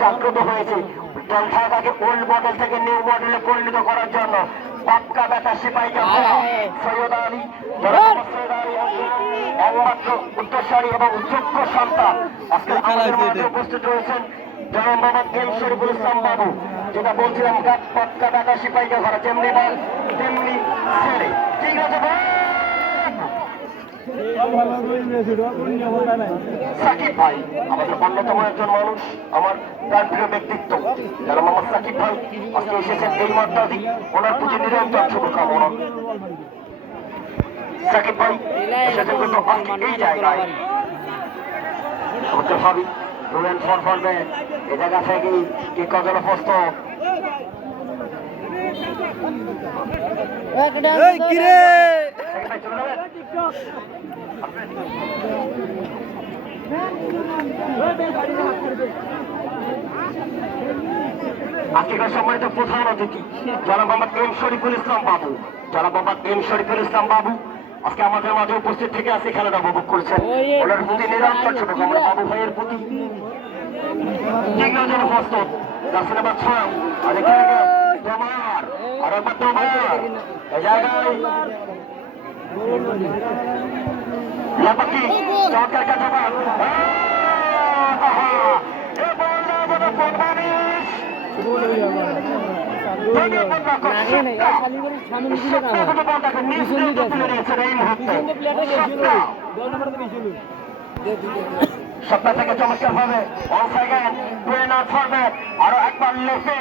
জাগ্রত হয়েছে ঢাকাকে ওল্ড মডেল থেকে নিউ মডেলে পরিণত করার জন্য পাক্কা বেটা সিপাহী সৈয়দ আলী একমাত্র উত্তরসারী এবং যোগ্য সন্তান আজকে আমাদের মাঝে উপস্থিত রয়েছেন জনাব মোহাম্মদ এম শরীফুল ইসলাম বাবু। যেটা বলছিলাম পাক্কা বেটা সিপাহীকে ঘরে যেমনি বল তেমনি ছেলে। ঠিক আছে সাকিব ভাই আমাদের অন্যতম একজন মানুষ, আমার তার প্রিয় ব্যক্তিত্ব যারা মোহাম্মদ সাকিব ভাই আজকে এসেছেন এই মাত্রাদি, ওনার প্রতি নিরন্তর শুভকামনা। সাকিব ভাই এসেছেন কিন্তু আজকে এই জায়গায় হতে ভাবি রুলেন ফর ফরবে এ জায়গা থেকে কি কজন ফস্ত আজকের সম্মানিত প্রধান অতিথি জনাব মোহাম্মদ এম শরীফুল ইসলাম বাবু। জনাব মোহাম্মদ এম শরীফুল ইসলাম বাবু আজকে আমাদের মাঝে উপস্থিত থেকে আজকে খেলাটা উপভোগ করেছেন। ওনার প্রতি নিরন্তর শুভকামনা বাবু ভাইয়ের প্রতি। ঠিক না যেন প্রস্তুত জার্সি নাম্বার 6 আর এখানে তোমার আর একবার তোমার এই জায়গায় লাপাকি চমৎকার কাটাবার সপ্তাহ থেকে চমৎকার ভাবে আরো একবার লেফে